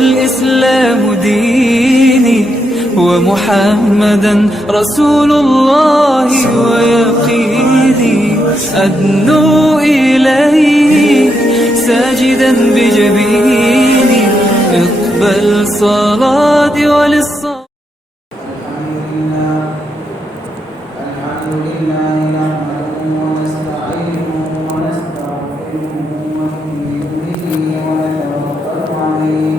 والإسلام ديني ومحمدا رسول الله ويقيني أدنو إليه ساجدا بجبيني اقبل صلاتي وللصلاة. الحمد لله نحمده ونستعينه ونستغفره ونؤمن به ونتوكل عليه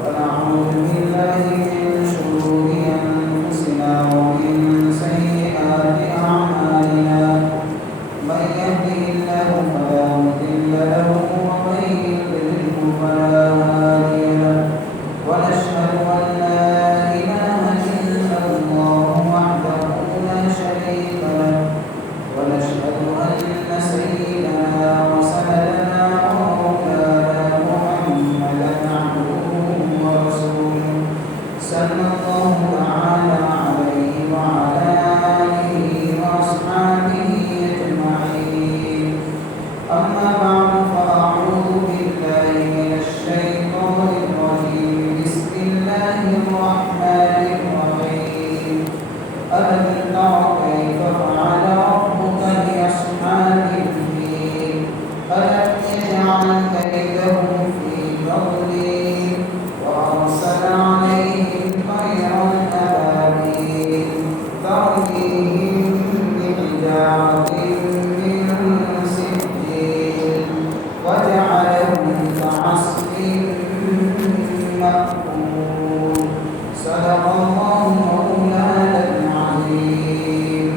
ونعوذ بالله من شرور أنفسنا ومن سيئات أعمالنا من يهده الله فلا مضل له ومن يضلل فلا هادي له ونشهد أن لا إله إلا الله وحده لا شريك له ونشهد أن سيدنا وسندنا ومولانا محمدا عبده ورسوله صلى الله تعالى عليه وعلى آله وأصحابه أجمعين. أما بعد فأعوذ بالله من الشيطان الرجيم. بسم الله الرحمن الرحيم. ألم تر كيف فعل ربك بأصحاب الفيل ألم يجعل كيدهم في تضليل وأرسل عليهم طيرا أبابيل ترميهم بحجارة من سجيل وجعلهم كعصف مأكول. صدق الله مولانا العظيم.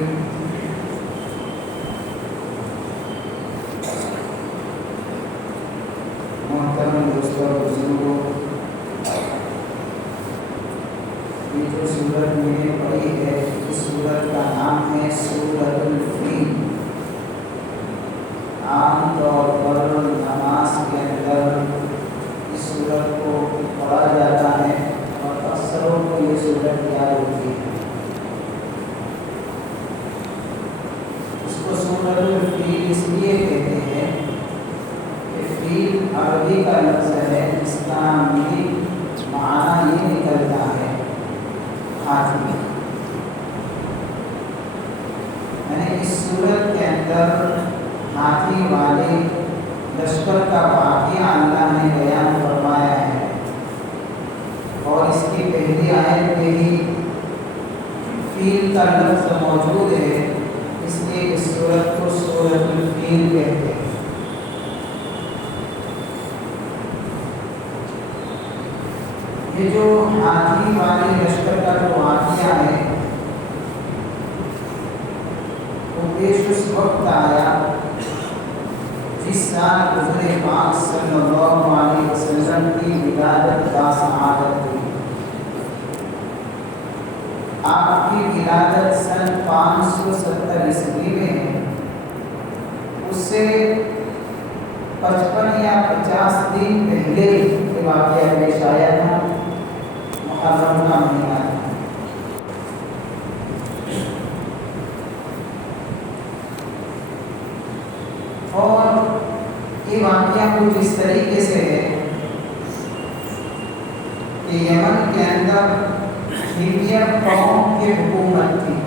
محترم دوستوں اور بزرگوں، یہ جو سورت میں نے پڑھی ہے اس سورت کا نام ہے سورۃ الفیل. عام طور پر نماز کے اندر اس سورت کو پڑھا جاتا ہے اور اکثروں کو یہ سورت یاد ہوتی ہے. اس کو سورۃ الفیل اس لیے کہتے ہیں کہ فیل عربی کا لفظ ہے جس کا عملی معنی یہ نکلتا ہے ہاتھی. یعنی اس سورت کے اندر ہاتھی والے لشکر کا واقعہ اللہ نے بیان فرمایا ہے اور اس کی پہلی آیت میں ہی فیل کا لفظ موجود ہے، اس لیے اس سورت کو سورۃ الفیل کہتے ہیں. یہ جو ہاتھی والے لشکر کا جو واقعہ ہے وہ پیش اس وقت آیا جس سال حضور پاک صلی اللہ علیہ وسلم کی ولادت کا سعادت ہوئی. آپ کی ولادت سن 570 عیسوی میں ہے. اس سے 55 یا 50 دن پہلے یہ واقعہ پیش آیا تھا. محرم کا مہینہ تھا. اور یہ واقعہ کچھ اس طریقے سے ہے کہ یمن کے اندر حمیہ قوم کی حکومت تھی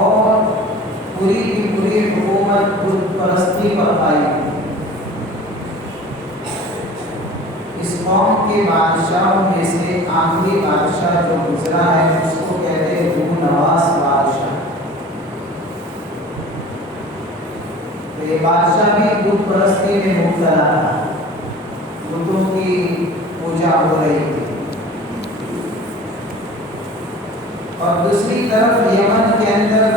اور پوری کی پوری حکومت بت پرستی پر قائم. اس قوم کے بادشاہوں میں سے آخری بادشاہ جو گزرا ہے اس کو کہتے ہیں ذو نواس بادشاہ. یہ بادشاہ بھی بت پرستی میں مبتلا تھا، بتوں کی پوجا ہو رہی تھی. اور دوسری طرف یمن کے اندر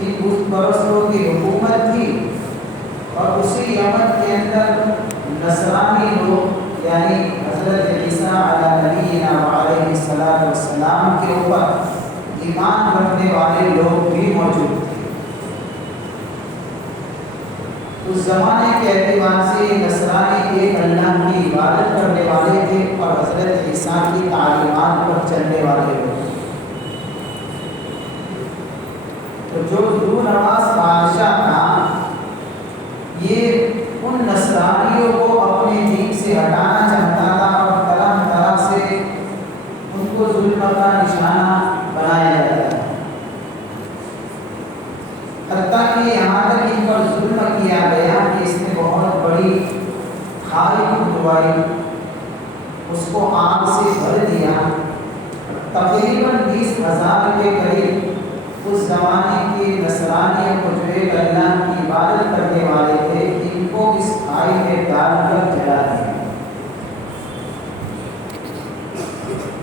ان بت پرستوں کی حکومت تھی اور اسی یمن کے اندر نصرانی لوگ یعنی حضرت عیسیٰ علیہ نبینا وعلیہ السلام کے اوپر ایمان رکھنے والے لوگ بھی موجود تھے. اس زمانے کے اعتبار سے نصرانی ایک اللہ کی عبادت کرنے والے تھے اور حضرت عیسیٰ کی تعلیمات پر چلنے والے لوگ. تو جو ذو نواس بادشاہ تھا یہ ان نصرانیوں کو سے ہٹانا چاہتا تھا اور طرح طرح سے ان کو ظلم کا نشانہ بنایا جاتا تھا، حتیٰ کہ یہاں تک ان پر ظلم کیا گیا کہ اس نے بہت بڑی کھائی کھدوائی، اس کو آگ سے بھر دیا۔ تقریباً 20,000 کے قریب اس زمانے کے نصرانیوں کو جو ایک اللہ کی عبادت کرنے والے تھے، ان کو اس کھائی میں ڈال کر جلا دیا۔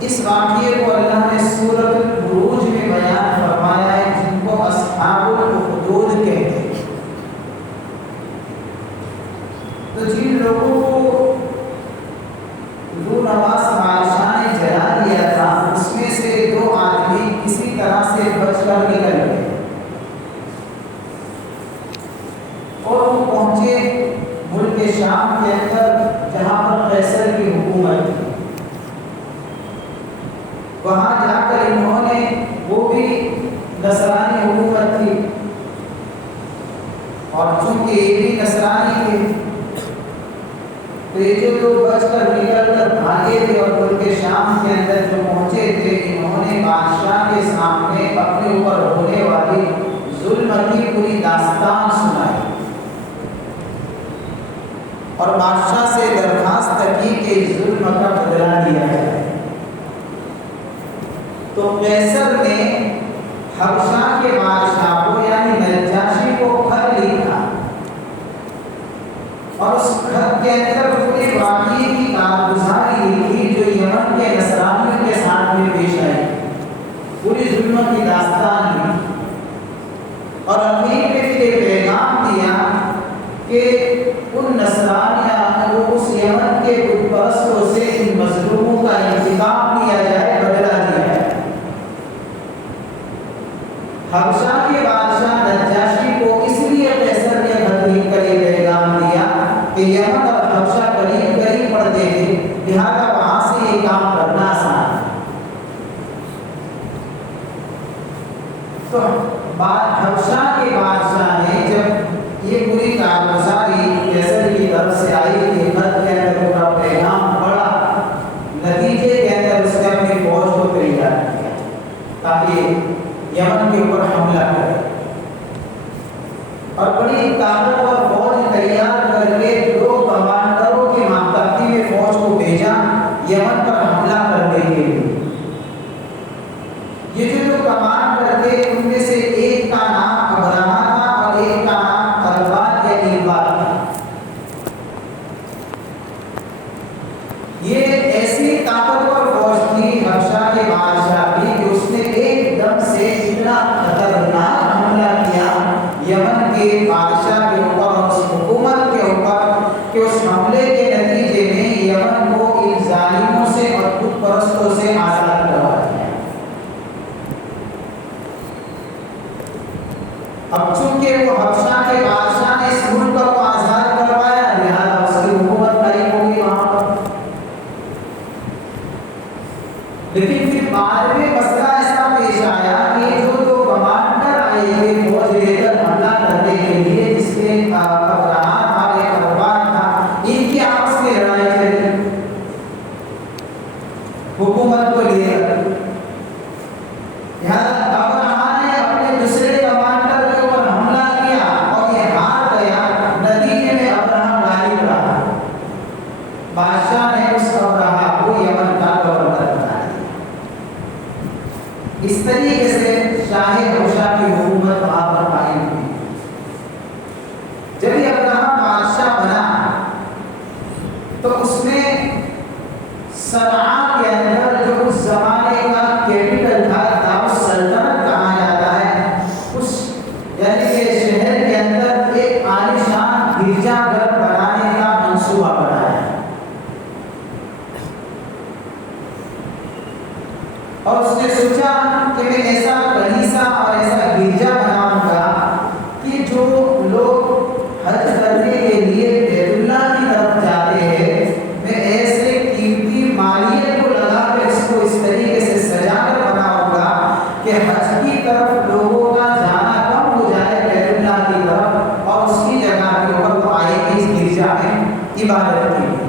اس واقعے کو اللہ نے سورۃ البروج میں بیان فرمایا ہے، جن کو اصحاب الاخدود کہتے ہیں۔ تو جن لوگوں کو ذو نواس بادشاہ نے جلا دیا تھا، اس میں سے 2 آدمی کسی طرح سے بچ کر نکل گئے اور وہ پہنچے ملک شام کے اندر جہاں پر قیصر کی حکومت تھی۔ وہاں جا کر انہوں نے، وہ بھی نصرانی حکومت تھی اور چونکہ یہ بھی نصرانی تھے، تو یہ جو لوگ بچ کر نکل کر بھاگے تھے اور ملک شام کے اندر جو پہنچے تھے، انہوں نے بادشاہ کے سامنے اپنے اوپر ہونے والی ظلم کی پوری داستان سنائی اور بادشاہ سے درخواست کی کہ اس ظلم کا بدلہ لیا جائے۔ تو قیصر نے حبشہ کے بادشاہ کو یعنی نجاشی کو خط لکھا اور اس خط کے اندر پورے واقعے کی کارگزاری لکھی جو یمن کے نصرانیوں کے ساتھ میں پیش آئی، پوری ظلم کی داستان لکھی اور اخیر میں پھر ایک پیغام دیا کہ ان نصرانیہ کو اس یمن کے بت پرستوں سے ان مظلوموں کا انتقام لیا جائے، بدلہ دیا جائے۔ حبشہ کے بادشاہ نجاشی کو اس لیے قیصر نے خط لکھ کر یہ پیغام دیا کہ یمن اور حبشہ قریب قریب پڑتے تھے، لہٰذا وہاں سے یہ کام کرنا آسان ہے۔ تو حبشہ کے بادشاہ نے جب یہ پوری کارگزاری قیصر کی طرف سے آئی کہ خط کے اندر پورا پیغام پڑھا، نتیجے کے اندر اس نے اپنی فوج کو تیار کیا تاکہ یمن کے اوپر حملہ کرے اور بڑی طاقتور فوج تیار کر کے 2 کمانڈروں کی ماتحتی میں فوج کو بھیجا یمن پر حملہ کرنے کے لیے۔ یہ جو 2 کمانڈر تھے، ان میں سے ایک کا نام ابرہہ تھا اور ایک کا نام طلبات یا نیبال تھا۔ یہ ایسی طاقتور فوج تھی حبشہ کے بادشاہ کی کہ اس نے ایک دم سے اتنا خطرناک حملہ کیا یمن کے بادشاہ کے اوپر اور اس حکومت کے اوپر کہ اس حملے کے نتیجے میں یمن کو ان ظالموں سے اور بت پرستوں سے آزاد کروا دیا۔ اب چونکہ وہ حبشہ کے بادشاہ نے اس ملک کو آزاد کروایا، لہذا اس کی حکومت قائم ہوگی وہاں پر۔ لیکن پھر بعد میں مسئلہ ایسا پیش آیا کہ جو 2 کمانڈر آئے تھے فوج لے کر حملہ کرنے کے لیے، جس میں ابرہہ تھا ایک طلبات تھا، ان کی آپس میں لڑائی چلی حکومت کو لے کر۔ ابرہہ نے اپنے دوسرے کمانڈر کے اوپر حملہ کیا اور یہ ہار گیا، نتیجے میں ابرہہ غالب رہا۔ بادشاہ نے اس ابرہہ کو یمن کا گورنر بنا دیا۔ اس طریقے سے شاہ حبشہ کی حکومت وہاں پر قائم ہوئی۔ جب یہ ابرہہ بادشاہ بنا تو اس نے صنعاء کے اندر جو اس زمانے کا کیپٹل تھا، دار السلطنت کہا جاتا ہے، اس یعنی کہ شہر کے اندر ایک عالیشان گرجا گھر بنانے کا منصوبہ بنایا اور اس نے سوچا کہ میں ایسا کلیسا اور ایسا گرجا بناؤں گا کہ جو لوگ حج کرنے کے لیے بیت اللہ کی طرف جاتے ہیں، میں ایسے قیمتی مالیت کو لگا کر اس کو اس طریقے سے سجا کر بناؤں گا کہ حج کی طرف لوگوں کا جانا کم ہو جائے بیت اللہ کی طرف، اور اس کی جگہ کے اوپر وہ آئے گی اس گرجا میں عبادت کے لیے۔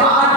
8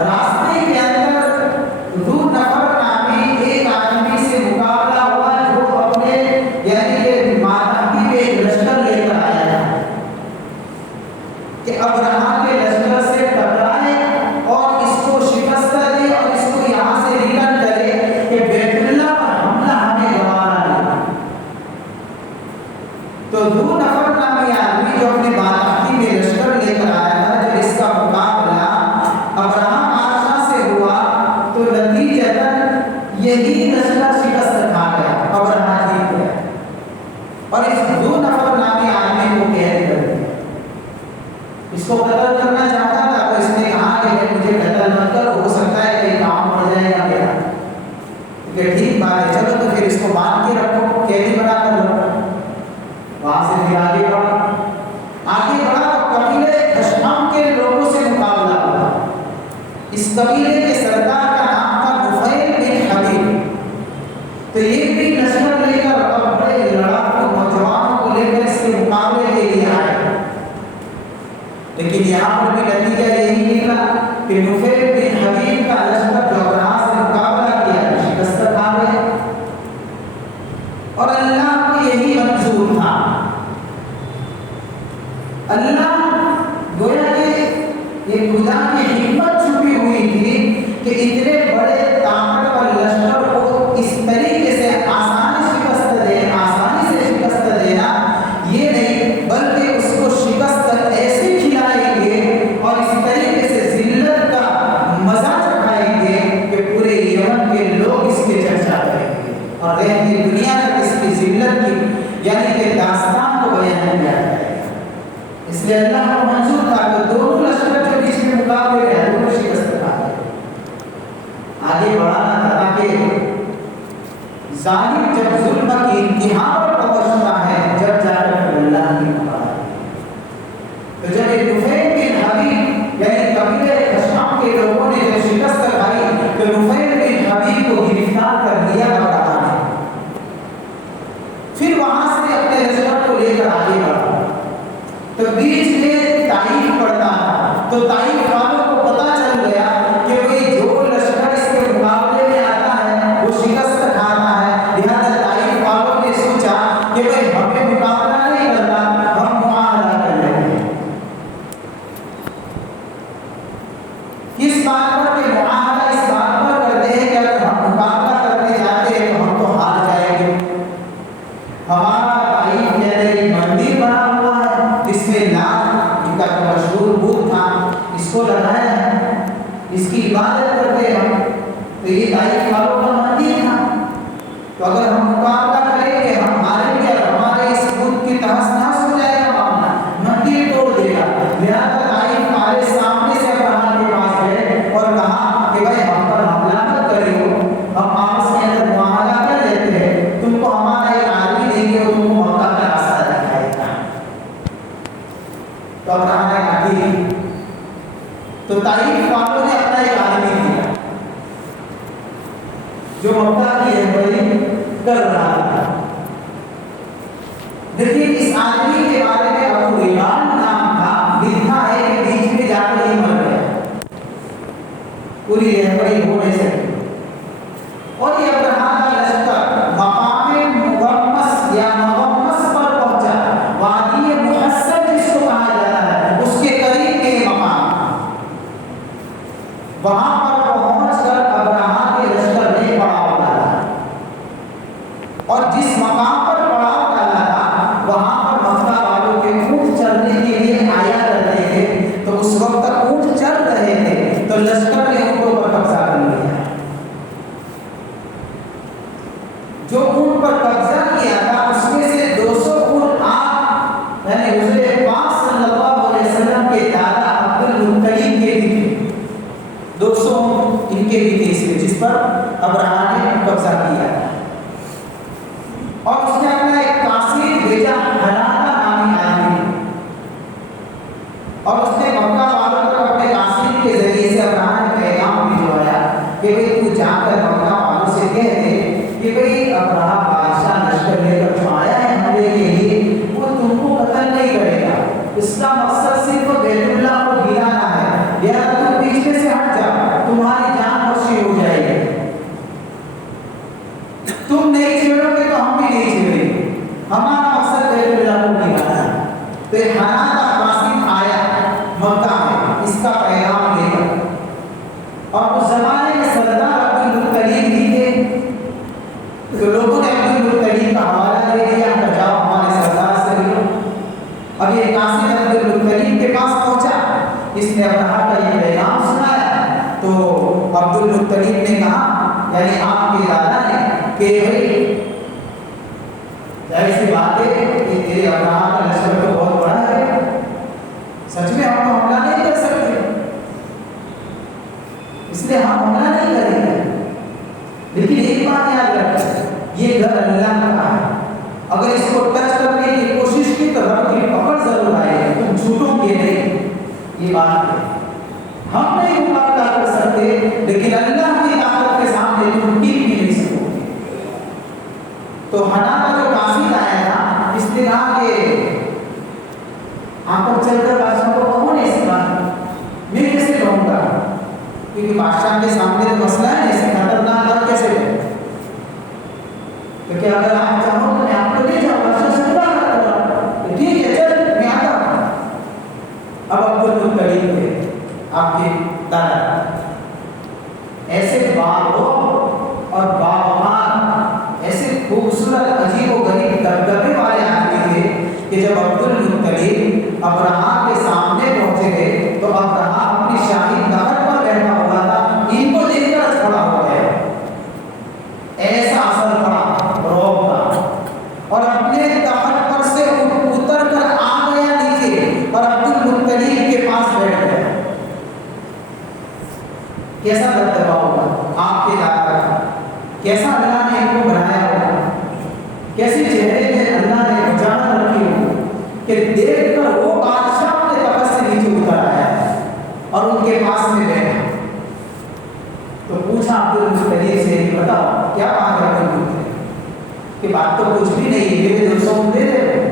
راستے کے اندر ذو نفر نامی ایک آدمی سے مقابلہ ہوا جو اپنے یعنی کہ ماتحتی پہ ایک لشکر لے کر آیا ہے کہ ابرہہ کے لشکر سے ٹکرائے اور اس کو شکست دے اور اس کو یہاں سے ریٹرن کرے کہ بیت اللہ پر حملہ ہمیں گوارا نہیں۔ تو ذو نفر نامی آدمی جو اپنے ماتحتی پہ لشکر لے کر آیا تھا، جب اس کا مقابلہ ابرہہ سے ہوا تو نتیجتاً یہی لشکر شکست کھا گیا، ابرہہ جیت گیا اور اس ذو نفر نامی آدمی کو قید کر دیا۔ اس کو قتل کرنا چاہتا تھا تو اس نے کہا کہ مجھے قتل مت کرو، ہو سکتا ہے کہ کام پڑ جائے گا میرا، کہ ٹھیک بات ہے چلو تو پھر اس کو باندھ کے رکھو، قیدی بنا کر رکھو۔ وہاں سے پھر آگے بڑھا تو قبیلے خشم کے لوگوں سے مقابلہ ہوا۔ اس قبیلے کے سردار کا نام تھا نفیل بن حبیب، تو یہ بھی لشکر لے کر اور بڑے لڑاکو نوجوانوں کو لے کر اس کے مقابلے کے لیے آئے، لیکن یہاں پر بھی نتیجہ یہی نکلا کہ نفیل بن حبیب کا لشکر جو ابرہہ سے مقابلہ کیا شکست کھا گیا اور اللہ کو یہی منظور تھا۔ اللہ گویا کہ یہ خدا کی حکمت چھپی ہوئی تھی کہ اتنے بڑے طاقتور لشکر کو اس طریقے سے آسانی سے شکست دینا یہ نہیں، بلکہ اس کو شکست ایسے کھلائیں گے اور اس طریقے سے ذلت کا مزہ چکھائیں گے کہ پورے یمن کے لوگ اس کے چرچا کریں گے اور رہتی دنیا تک اس کی ذلت کی یعنی کہ داستان کو بیان کیا جائے گا۔ اس لیے اللہ کو منظور تھا کہ دونوں لشکر جو بیچ میں مقابلے میں ہیں دونوں شکست کھا گئے۔ آگے بڑھانا تھا تاکہ ظالم جب ظلم کی انتہا پر پہنچتا ہے جب جا کر اللہ کی پکار ہے۔ تو جب یہ نفیل بن حبیب یعنی قبیلے خشم کے لوگوں نے جب شکست کھائی تو نفیل بن حبیب کو گرفتار کر لیا ابرہہ نے، پھر وہاں سے اپنے لشکر کو لے کر آگے بڑھا تو بیچ میں طائف پڑتا تھا، تو طائف والوں کو پتہ چل گیا کہ بھئی جو لشکر اس کے مقابلے میں آتا ہے وہ شکست کھاتا ہے، لہذا طائف والوں نے سوچا کہ بھئی ہمیں مقابلہ نہیں کرنا، ہم معاہدہ کر لیں گے۔ کس بات پر کہ معاہدہ اس بات پر کرتے ہیں کہ اگر ہم مقابلہ کرنے جاتے ہیں تو ہم تو ہار جائیں گے۔ ہمارا طائف یعنی مندر بنا ہوا ہے جس میں لات ان کا مشہور بت تھا، اس کو لگایا ہے، اس کی عبادت کرتے ہم، تو یہ طائف والوں کا مندر تھا، تو اگر ہم مقابلہ کریں گے ہم ہاریں گے اور ہمارے اس بت کی تہس نہس ہو جائے گا، معاملہ مندر توڑ دے گا۔ لہٰذا طائف ہمارے سامنے سے ابرہہ کے پاس گئے اور کہا کہ بھائی ہم پر حملہ مت کریو، ہم آپس میں اندر معاہدہ کر لیتے ہیں، تم کو ہمارا ایک آدمی دیں گے اور تم کو مکہ کا راستہ دکھائے گا۔ تو ابرہہ نے کہا ٹھیک، تو طائف والوں نے اپنا ایک آدمی دیا جو مکہ کی رہبری کر رہا تھا۔ لیکن اس آدمی کے بارے میں ابو ریحان نام تھا، لکھا ہے کہ بیچ میں جا کر ہی مر گیا، پوری رہبری ہو نہیں سکی۔ اور یہ ابرہہ کا لشکر مقام مغمس یا مغمس پر پہنچا، وادی محصر جس کو کہا جاتا ہے اس کے قریب کے مقام، تو یہ حنا کا قاسم آیا مکہ میں اس کا پیغام لے کر، اور اس زمانے میں سردار عبد المطلب بھی تھے، تو لوگوں نے عبد المطلب کا حوالہ دے دیا کہ جاؤ ہمارے سردار سے ملو۔ اب یہ قاسم عبد المطلب کے پاس پہنچا، اس نے ابرہہ کا یہ پیغام سنایا، تو عبد المطلب نے کہا، یعنی آپ کے دادا نے، کہ بھائی ایسی بات ہے کہ تیرے ابرہہ کا لشکر تو بہت بڑا ہے، سچ میں ہم حملہ نہیں کر سکتے، اس لیے ہم حملہ نہیں کریں گے، لیکن ایک بات یاد رکھیں، یہ گھر اللہ کا ہے، اگر اس کو ٹچ کرنے کی کوشش کی تو رب کی پکڑ ضرور آئے گی، تم جھوٹوں کے نہیں، یہ بات ہے، ہم نہیں مقابلہ کر سکتے، لیکن اللہ کی طاقت کے سامنے تم ٹک بھی نہیں سکو گے۔ تو حنا کا جو قاصد آیا تھا، اس نے کہا کہ آپ کو چل کر بادشاہ کو کہو نہیں اس بات، میں کیسے کہوں گا، کیونکہ بادشاہ کے سامنے تو مسئلہ ہے، ایسے خطرناک بات کیسے کہوں، کیونکہ اگر آپ چاہو تو میں آپ کو لے جاؤں، بادشاہ سے بڑا کرتا ہوں، ٹھیک ہے چل میں آتا ہوں۔ اب عبد المطلب تھے آپ کے دادا، ایسے باغ اور باغبان، ایسے خوبصورت عجیب و غریب دبدبے والے آدمی تھے کہ جب عبد المطلب ابرہہ کے سامنے پہنچے گئے تو ابرہہ اپنی شاہی تخت پر بیٹھا ہوا تھا، ان کو دیکھ کر کھڑا ہو گیا، ایسا اثر پڑا روب کا، اور اپنے تخت پر سے اتر کر آ گیا نیچے اور عبد المطلب کے پاس بیٹھ گیا۔ کیسا دبدبا ہوگا آپ کے دادا کا، کیسا اللہ نے ان کو بنایا ہوگا، کیسی چہرے میں اللہ نے وجاہت رکھی ہوگی کہ دیکھ کر وہ بادشاہ اپنے تخت سے نیچے اتر آیا اور ان کے پاس میں بیٹھا۔ تو پوچھا عبد المطلب سے کہ بتاؤ کیا بات ہے عبد المطلب، کہ بات تو کچھ بھی نہیں ہے، میرے 200 دے دے۔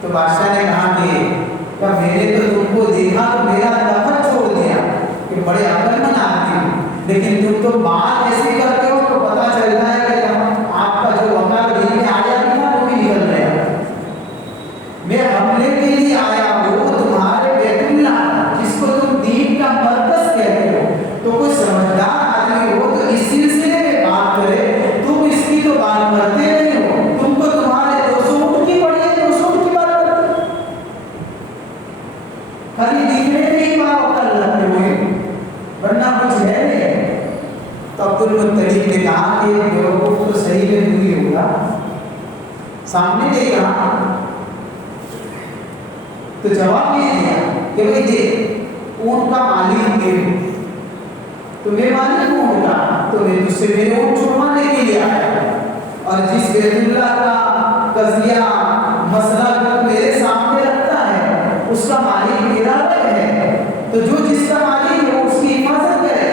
تو بادشاہ نے کہا کہ میں نے تو تم کو دیکھا تو میرا تخت چھوڑ دیا کہ بڑے عقل مند آدمی ہو، لیکن تم تو بات ایسی کرتے ہو تو پتہ چلتا ہے کہ آپ کا جو وقار دل میں آیا تھا وہ بھی نکل گیا۔ میں حملے کے لیے آیا ہوں تمہارے بیت اللہ جس کو تم دین کا مرکز کہتے ہو، تو کوئی سمجھدار آدمی ہو تو اس سلسلے میں بات کرے، تم اس کی تو بات کرتے نہیں ہو، تم کو تمہارے 200 اونٹ کی پڑی ہے، 200 اونٹ کی بات کرتے ہو، خالی دیکھنے میں ہی بات کر لگتے ہوئے ورنہ کچھ ہے نہیں۔ تو عبد المطلب نے کہا کہ بیوقوف تو صحیح میں ہوئی ہوگا، سامنے نہیں کہا، تو جواب یہ دیا کہ بھئی دیکھ اونٹ کا مالک میں ہوں، تو میں مالک ہوں اونٹ کا، تو میں تجھ سے میرے اونٹ چھڑوانے کے لیے آیا، اور جس بیت اللہ کا قضیہ مسئلہ جو میرے سامنے رکھتا ہے اس کا مالک میرا رب ہے، تو جو جس کا مالک ہے وہ اس کی حفاظت کرے،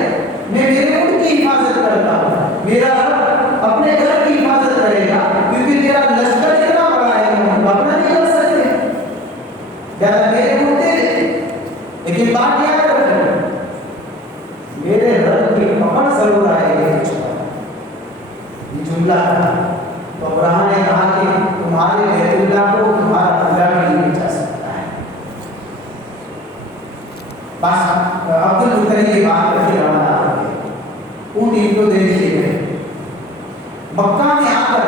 میں میرے اونٹ کی حفاظت کرتا ہوں، میرا رب اپنے گھر کی حفاظت کرے گا، کیونکہ تیرا لشکر اتنا بڑا ہے کہ ہم اپنا نہیں کر سکتے، زیادہ میرے اونٹ دے دے، لیکن بات یاد رکھیں میرے رب کی پکڑ ضرور آئے گی۔ یہ جملہ تھا، تو ابراہیم نے کہا کہ تمہارے بیت اللہ کو تمہارا اللہ بھی نہیں بچا سکتا ہے۔ بس عبد المطلب کی بات کر کے روانہ ہو گئے، اونٹ ان کو دے دیے گئے۔ مکہ میں آ کر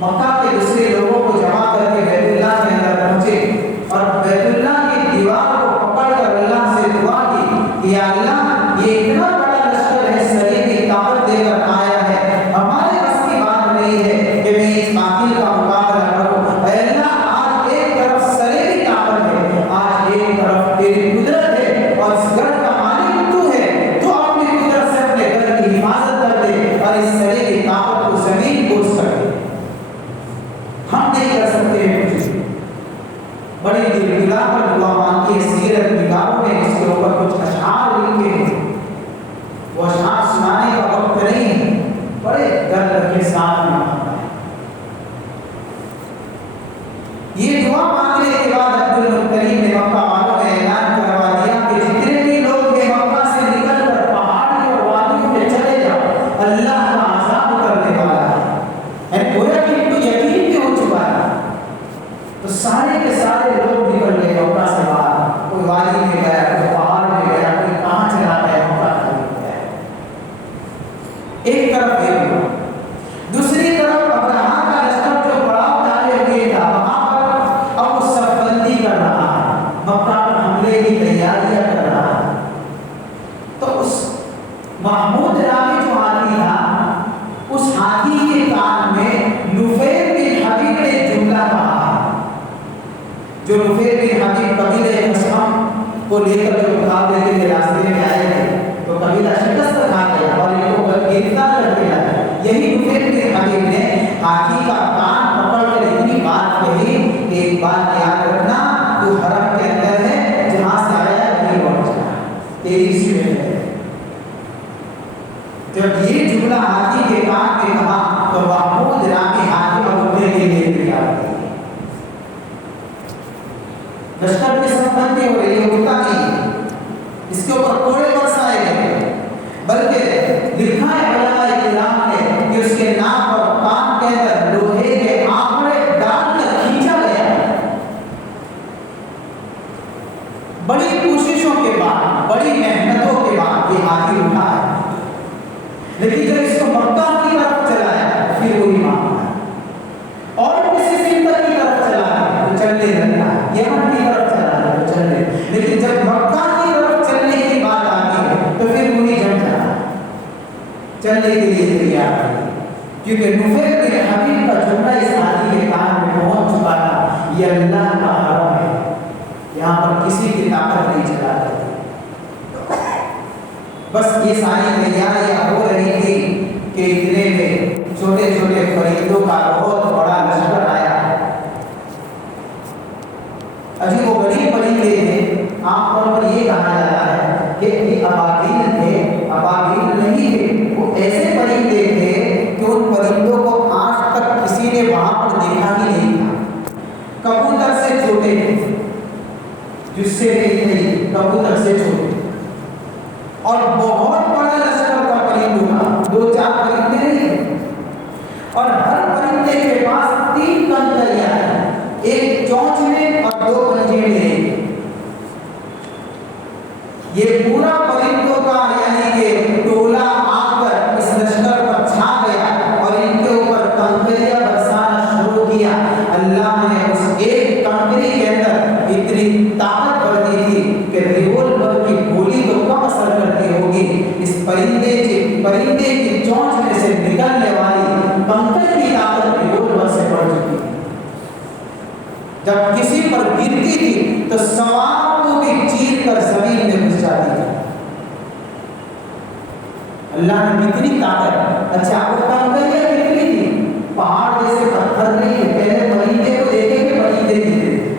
مکہ کے دوسرے لوگوں کو جمع کر کے بیت اللہ کے اندر پہنچے اور بیت اللہ کی دیوار کو پکڑ کر اللہ سے دعا کی کہ یا اللہ یہ اتنا بڑا لشکر ہے، سرے کی طاقت دے کر آیا ہے، ہمارے بس کی بات نہیں ہے کہ میں اس باطل کا مقابلہ کروں، اے اللہ آج ایک طرف سرے کی طاقت ہے، آج ایک طرف تیری قدرت ہے، اور اس گھر کا مالک تو ہے، تو اپنی قدرت سے اپنے گھر کی حفاظت کر دے اور اس سرے کی طاقت کو زمین بوجھ کر دے، ہم نہیں کر سکتے ہیں کچھ۔ بڑی دل پر دعا مانگی ہے، سیرت نگاروں نے اس کے اوپر کچھ اشعار لکھے ہیں، وہ اشعار سنانے کا وقت نہیں ہے، بڑے درد کے ساتھ مانگا ہے۔ یہ دعا مانگنے کے بعد عبد المطلب نے مکہ والوں میں اعلان کروا دیا کہ جتنے بھی لوگ ہیں مکہ سے نکل کر پہاڑی اور وادیوں میں چلے جاؤ، اللہ کا عذاب کرنے والا ہے۔ گویا کہ ان کو یقین بھی ہو چکا ہے جو نفیر بن حبیب قبیلہ خثعم کو لے کر جو مقابلے کے لیے راستے میں آئے تھے تو قبیلہ شکست کھا گیا اور ان کو گرفتار کر دیا۔ یہی نفیر بن حبیب نے ہاتھی کا کان پکڑ کر اتنی بات کہی کہ ایک بات یاد رکھنا، تو حرم کے اندر ہے، جہاں سے آیا وہیں لوٹ جانا، تیری اسی میں ہے۔ جب یہ جملہ ہاتھی کے کان میں کہا تو محمود رامی ہاتھی کو اٹھنے کے لیے تیار تھے۔ لشکر کے ساتھ بندی ہو رہی ہے، اٹھتا نہیں، اس کے اوپر کوڑے برسائے گئے، بلکہ لکھا ہے علماء کرام نے کہ اس کے ناک اور کان کے اندر لوہے کے آنکڑے ڈال کر کھینچا گیا۔ بڑی کوششوں کے بعد، بڑی محنتوں کے بعد یہ ہاتھی اٹھا ہے، لیکن جب اس کو مکہ کی طرف چلایا پھر وہی معاملہ، اور کسی سمت کی طرف چلایا تو چلنے لگتا ہے، یمن کی طرف چلایا تو چلنے، لیکن جب مکہ کی طرف چلنے کی بات آتی ہے تو پھر وہی جم جاتا ہے، چلنے کے لیے تیار ہے، کیونکہ نفیر بن حبیب کا جملہ اس ہاتھی کے کان میں پہنچ چکا تھا، یہ اللہ کا حرم ہے، یہاں پر کسی کی طاقت نہیں چلا رہی۔ بس یہ ساری تیاریاں ہو رہی تھی کہ اتنے میں چھوٹے چھوٹے فرشتوں کا بہت بڑا لشکر آیا۔ عجیب و غریب پرندے تھے، عام طور پر یہ کہا جاتا ہے کہ یہ ابابیل تھے، ابابیل نہیں تھے، وہ ایسے پرندے تھے کہ ان پرندوں کو آج تک کسی نے وہاں پر دیکھا ہی نہیں تھا۔ کبوتر سے چھوٹے تھے، جس سے نہیں، کبوتر سے چھوٹے، اور بہت بڑا لشکر تھا پرندوں کا، 2-4 پرندے نہیں، اور ہر پرندے کے پاس 3 کنکریاں ہیں، ایک چونچ میں اور 2 پنجے میں۔ یہ پورا پرندوں کا یعنی کہ ٹولہ آ کر اس لشکر پر چھا گیا اور ان کے اوپر کنکریاں برسانا شروع کیا۔ اللہ نے اس ایک کنکری کے اندر اتنی طاقت بھر دی تھی کہ ریوولور کی گولی تو کم اثر کرتی ہوگی، اس پرندے کی چونچ میں سے نکلنے والی کنکر کی طاقت ریوولور سے بڑھ چکی ہے۔ جب کسی پر گرتی تھی تو سوار کو بھی چیر کر زمین میں گھس جاتی تھی۔ اللہ نے کتنی طاقت، اچھا وہ کنکریاں کتنی تھی، پہاڑ جیسے پتھر نہیں ہے۔ پہلے پرندے کو دیکھیں کہ پرندے کتنے تھے،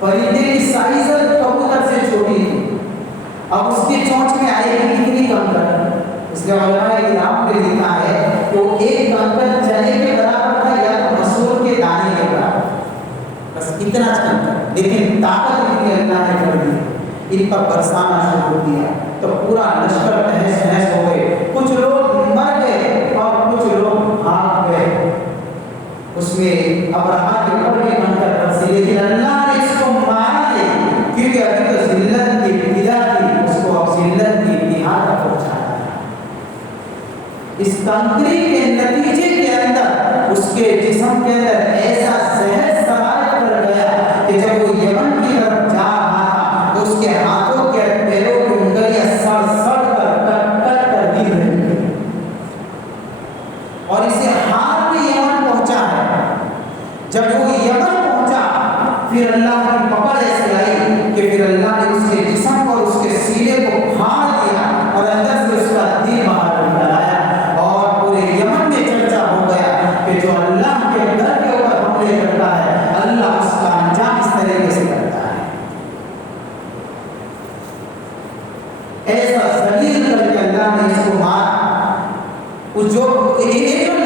پرندے کی سائز کبوتر سے چھوٹی تھی، اب اس کی چونچ میں آئے گی کتنی کنکر، اس لیے علماء کرام نے لکھا ہے کہ وہ ایک کنکر چنے کے برابر تھا یا تو مسور کے دانے کے برابر، بس اتنا کنکر، لیکن طاقت اتنی اللہ نے کر دی، ان پر برسانا شروع کیا تو پورا لشکر تہس نہس ہو گئے، کچھ لوگ مر گئے اور کچھ لوگ بھاگ گئے۔ اس میں ابرہا کے اوپر بھی کنکر برسے، لیکن اللہ نے اس کو مارا نہیں، کیونکہ ابھی تو ذلت کی ابتدا تھی، اس کو اب ذلت کی انتہا تک پہنچایا۔ اس کنکری کے نتیجے کے اندر اس کے جسم کے اندر ایسا زہر سوار کر گیا کہ جب وہ یمن کی طرف جا رہا تھا تو اس کے ہاتھوں کے پیروں کی انگلیاں سڑ سڑ کر کٹ کٹ کر گر رہی تھیں، اور اسے ہاتھ میں یمن پہنچا ہے۔ جب وہ یمن پہنچا پھر اللہ کی پکڑ ایسے آئی کہ پھر اللہ نے اس کے جسم اور اس کے سینے کو پھاڑ دیا اور اندر سے اس کا دل باہر نکل آیا، اور پورے یمن میں چرچا ہو گیا کہ جو اللہ کے گھر کے اوپر حملے کرتا ہے اللہ اس کا انجام اس طریقے سے کرتا ہے۔ ایسا ذلیل کر کے اللہ نے اس کو مارا۔ جو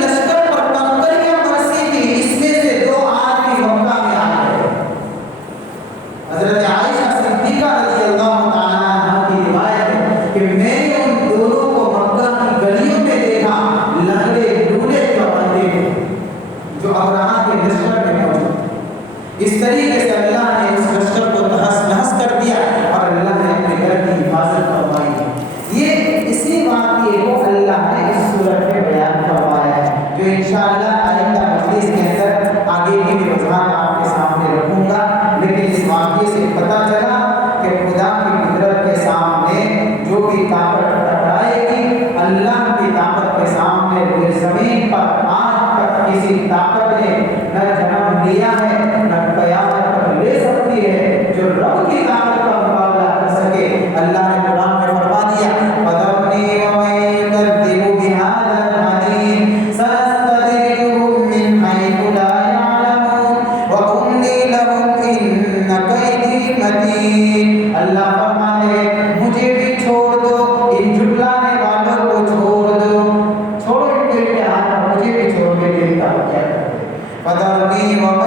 لشکر پر کنکریاں برسی تھی، اس میں سے 2 آدمی مکہ میں آ گئے۔ حضرت عائشہ صدیقہ رضی اللہ تعالیٰ عنہ کی روایت ہے کہ میں نے ان دونوں کو مکہ کی گلیوں میں دیکھا، لنگڑے لولے کے بندے تھے جو ابرہا کے لشکر میں موجود تھے۔ اس طریقے سے اللہ نے اس لشکر کو تہس نہس کر دیا اور اللہ نے اپنے گھر کی حفاظت فرمائی۔ یہ اسی واقعے کو اللہ نے اس سورت میں بیان فرمایا ہے، جو انشاءاللہ آئندہ مجلس کے اندر آگے کی وضاحت آپ کے سامنے رکھوں گا۔ لیکن اس واقعے سے پتہ چلا کہ خدا کی قدرت کے سامنے جو بھی طاقت ٹکرائے گی، اللہ کی طاقت کے سامنے پوری زمین پر آج تک کسی طاقت نے نہ جنم لیا ہے نہ قیامت تک لے سکتا ومن